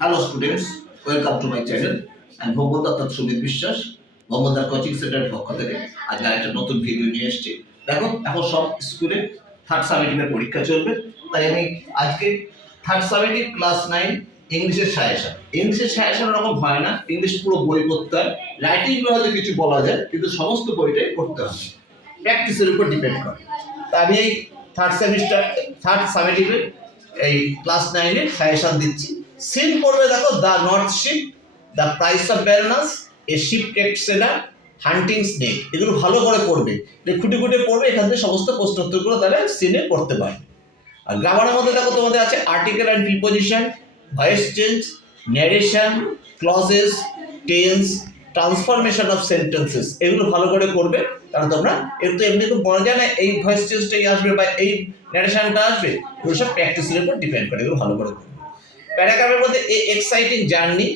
Hello students, welcome to my channel. আমি ভগবত অর্থাৎ সুমিত বিশ্বাস ভগবতার কোচিং সেন্টারের পক্ষ থেকে আজ একটা নতুন ভিডিও নিয়ে এসেছি। দেখো এখন সব স্কুলে থার্ড সামেটিভের পরীক্ষা চলবে, তাই আমি আজকে থার্ড সামেটিভ ক্লাস 9 ইংলিশের সাজেশন এরকম হয় না। ইংলিশ পুরো বই পড়তে হয়, রাইটিংগুলো হয়তো কিছু বলা যায় কিন্তু সমস্ত বইটাই পড়তে হবে, প্র্যাকটিসের উপর ডিপেন্ড করে। তা আমি এই থার্ড সামেটিভের এই ক্লাস 9 এর সাজেশন দিচ্ছি। সিন পড়বে দেখো, the north ship, the price of baroness, a ship kept sailor, hunting snake, এগুলো ভালো করে পড়বে, খুঁটে খুঁটে পড়বে। এখান থেকে সমস্ত প্রশ্ন উত্তরগুলো তাহলে সিনে পড়তে পারবে। আর গ্রামারের মধ্যে দেখো তোমাদের আছে article and preposition, voice change, narration, clauses, tense, transformation of sentences, এগুলো ভালো করে করবে। তাহলে তোমরা একটু এমনি তো বলা যায় না এই ভয়েস চেঞ্জটাই আসবে বা এই ন্যারেশনটা আসবে, এগুলো সব প্র্যাকটিসের উপর ডিপেন্ড করে, এগুলো ভালো করে করবে। প্যারাগ্রাফের মধ্যে এ exciting journey,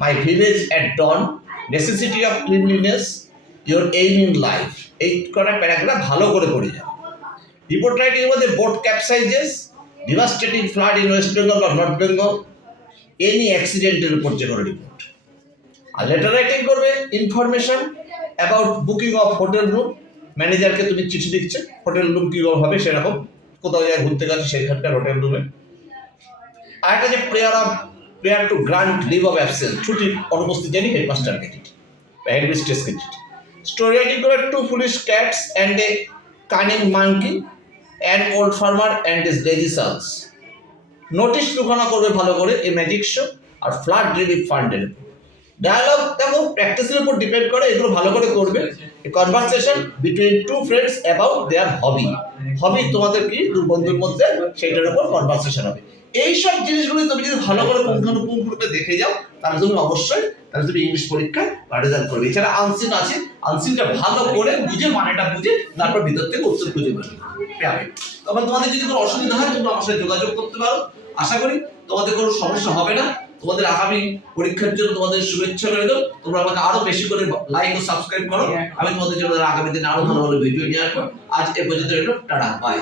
my village at dawn, necessity of cleanliness, your aim in life, এই কটা প্যারাগ্রাফ ভালো করে পড়ে যাও। রিপোর্ট রাইটিং এর মধ্যে boat capsizes, devastating flood in West Bengal বা নর্থ বেঙ্গল, এনি অ্যাক্সিডেন্টের উপর যে কোনো রিপোর্ট। আর লেটার রাইটিং করবে information about booking of hotel room, ম্যানেজারকে তুমি চিঠি দিচ্ছে হোটেল রুম কীভাবে হবে সেরকম, কোথাও যায় ঘুরতে গেছে সেখানকার হোটেল রুমে। আর একটা যে prayer to grant leave of absence, ছুটির অনুপস্থিত জানি হেডমাস্টারকে চিঠি বা হেডমিস্ট্রেসকে চিঠি। স্টোরি রাইটিং করে two foolish cats and a cunning monkey, an old farmer and his lazy sons. Notice লুকানো করবে ভালো করে, এ ম্যাজিক শো আর ফ্লাড রিলিফ ফান্ডের। ডায়ালগ দেখো প্র্যাকটিসের উপর ডিপেন্ড করে, এগুলো ভালো করে করবে। Conversation between two friends about their hobby তোমাদের কি দু বন্ধুর মধ্যে, সেটার উপর কনভারসেশন হবে। এইসব জিনিসগুলো তুমি যদি ভালো করে পুঙ্খানুপুঙ্খরূপে দেখে যাও তাহলে তুমি অবশ্যই ইংলিশ পরীক্ষায় রেজাল্ট করবে। এছাড়া আনসিন আছে, আনসিনটা ভালো করে বুঝে মানেটা বুঝে তারপর ভিতর থেকে উত্তর খুঁজে পাবে। তখন তোমাদের যদি কোনো অসুবিধা হয় তোমরা আমার সাথে যোগাযোগ করতে পারো। আশা করি তোমাদের কোনো সমস্যা হবে না। তোমাদের আগামী পরীক্ষার জন্য তোমাদের শুভেচ্ছা রইল। তোমরা আমাকে আরো বেশি করে লাইক ও সাবস্ক্রাইব করো। আমি তোমাদের জন্য আগামী দিনে আরো ভালো ভালো ভিডিও নিয়ে আসবো। আজ এ পর্যন্ত, টাটা, বাই।